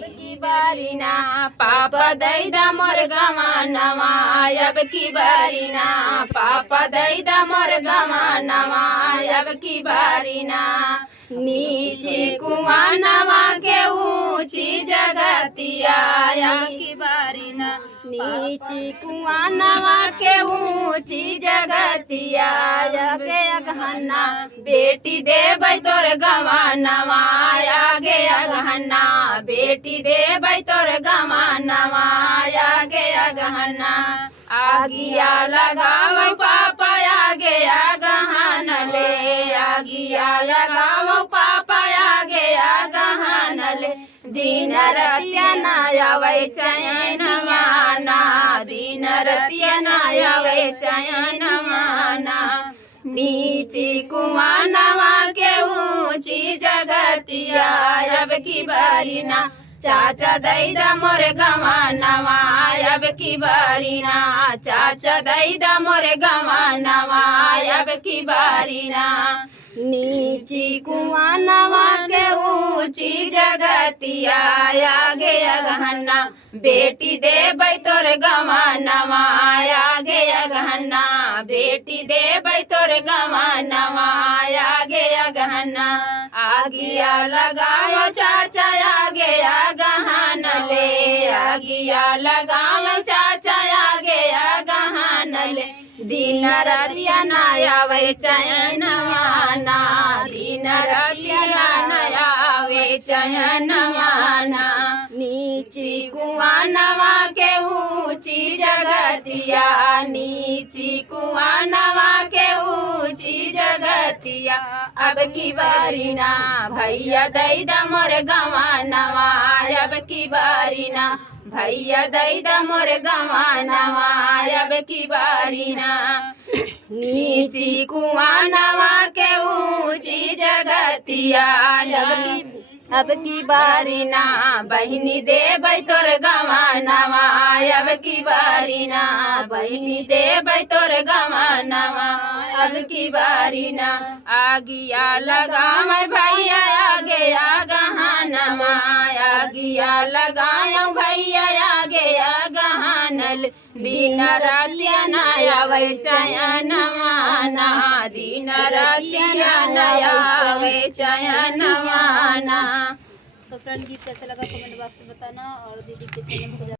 अब की बारी ना पापा दैदा मोर गवानवा अब की बारी ना पापा दैदा मोर गवानवा अब की बारी ना नीचे कुआनवा के ऊंची जगतिया अब की बारी ना नीचे कुआनवा के ऊंची जगतिया आगे अगहना बेटी देबै तोर गवानवा आगे अगहना बेटी देबै तोर गवानवा आगे अगहना आगिया लगाओ पापा आगे अगहन ले आगिया लगाओ पापा आगे अगहन ले दिन रतिया ना आवे चैन माना दिन रतिया ना आवे चैन माना नीचे कुआनवा के ऊंची जगतिया अब की बारी ना चाचा दैदा मोर गवानवा अब की बारी ना चाचा दैदा मोर गवानवा अब की बारी ना नीची कुआनवा के ऊंची जगतिया आगे अगहना बेटी देबै तोर गवानवा आगे अगहना बेटी देबै तोर गवानवा आगे अगहना आगिया लगायो चाचा आगे अगहन ले आगिया लगायो चाचा आगे अगहन ले दिन रतिया ना आवे चैनवाना दिन रतिया ना आवे चैनवाना नीची कुआनवा के ऊंची जगतिया नीची कुआनवा के ऊंची जगतिया अब की बारी ना भैया दैदा मोर गवानवा अब की बारी ना भैया दैदा मोर गवानवा अब की बारी ना नीची कुआनवा के ऊंची जगतिया अब की बारी ना बहिनी देबै तोर गवानवा अब की बारी ना बहिनी देबै तोर गवानवा अब की बारी ना आगिया लगामै भैया आगे अगहनवा आगिया लगायो भैया आगे अगहनल दिन रतिया ना आवे चैनवा ना दिन रतिया ना आवे चैनवा ना। तो फ्रेंड गीत कैसा लगा कमेंट बॉक्स में बताना और दीदी के चैनल को